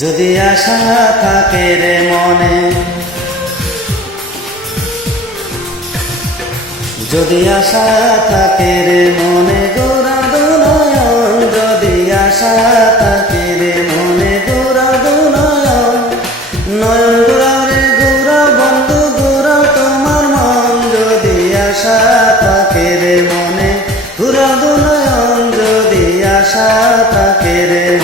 যদি আশা থাকে রে মনে, যদি আশা থাকে রে মনে গোরা দুনয়ন যদি আশা থাকে রে মনে গোরা দুনয়ন নয়ন গোরা রে গোরা বন্ধু গোরা তোমার মন, যদি আশা থাকে রে মনে গোরা দুনয়ন যদি আশা থাকে রে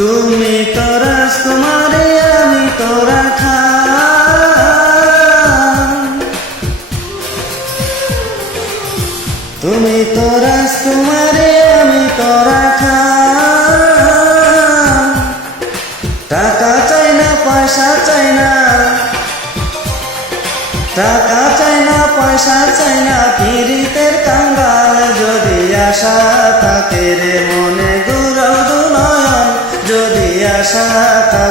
তুমি তো রাজকুমারী আমি তোরা খান তুমি তো রাজকুমারী আমি তোরা খান টাকা চাই না, পয়সা চাই না। টাকা চাই না, পয়সা চাই না, পীড়িতের কাঙ্গাল যদি আশা থাকে রে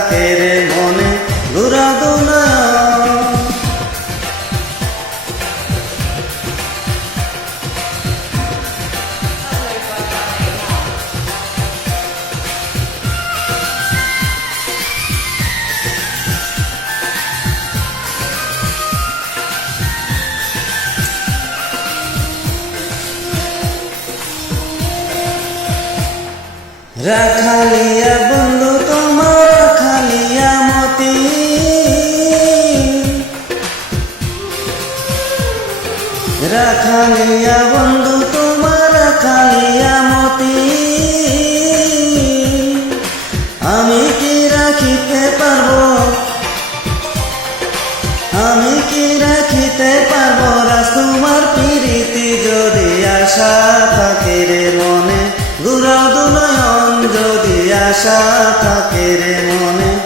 থাকে রে মনে গুরু নয়ন রাখালিয়া বন্ধু রাখালিয়া বন্ধু, তোমার রাখালিয়া মতি। আমি কি রাখিতে পারব? আমি কি রাখিতে পারব? রাজকুমার পিরিতি যদি আশা থাকে রে মনে গুড়া দুনয়ন যদি আশা থাকে রে মনে।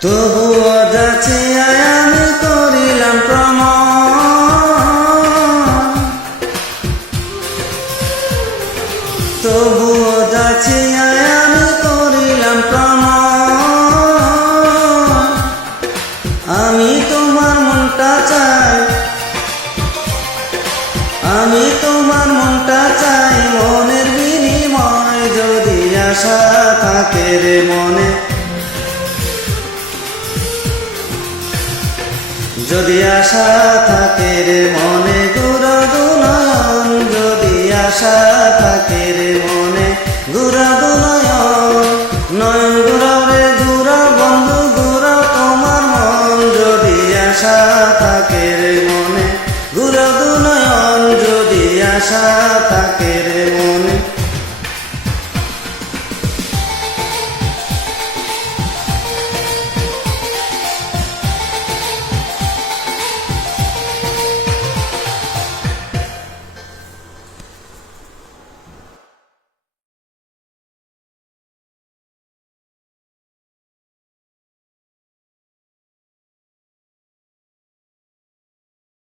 তবুও যাচ্ছে আমি করিলাম প্রমাণ। তবুও যাচ্ছে আমি করিলাম প্রমাণ। আমি তোমার মনটা চাই। আমি তোমার মনটা চাই মনের বিনিময় যদি আশা থাকে রে মনে। যদি আশা থাকে রে মনে গুড়া দুনয়ন যদি আশা থাকে রে মনে গুড়া দুনয়ন নয়ন গুড়া রে গুড়া বন্ধু গুড়া তোমার মন, যদি আশা থাকে রে মনে গুড়া দুনয়ন যদি আশা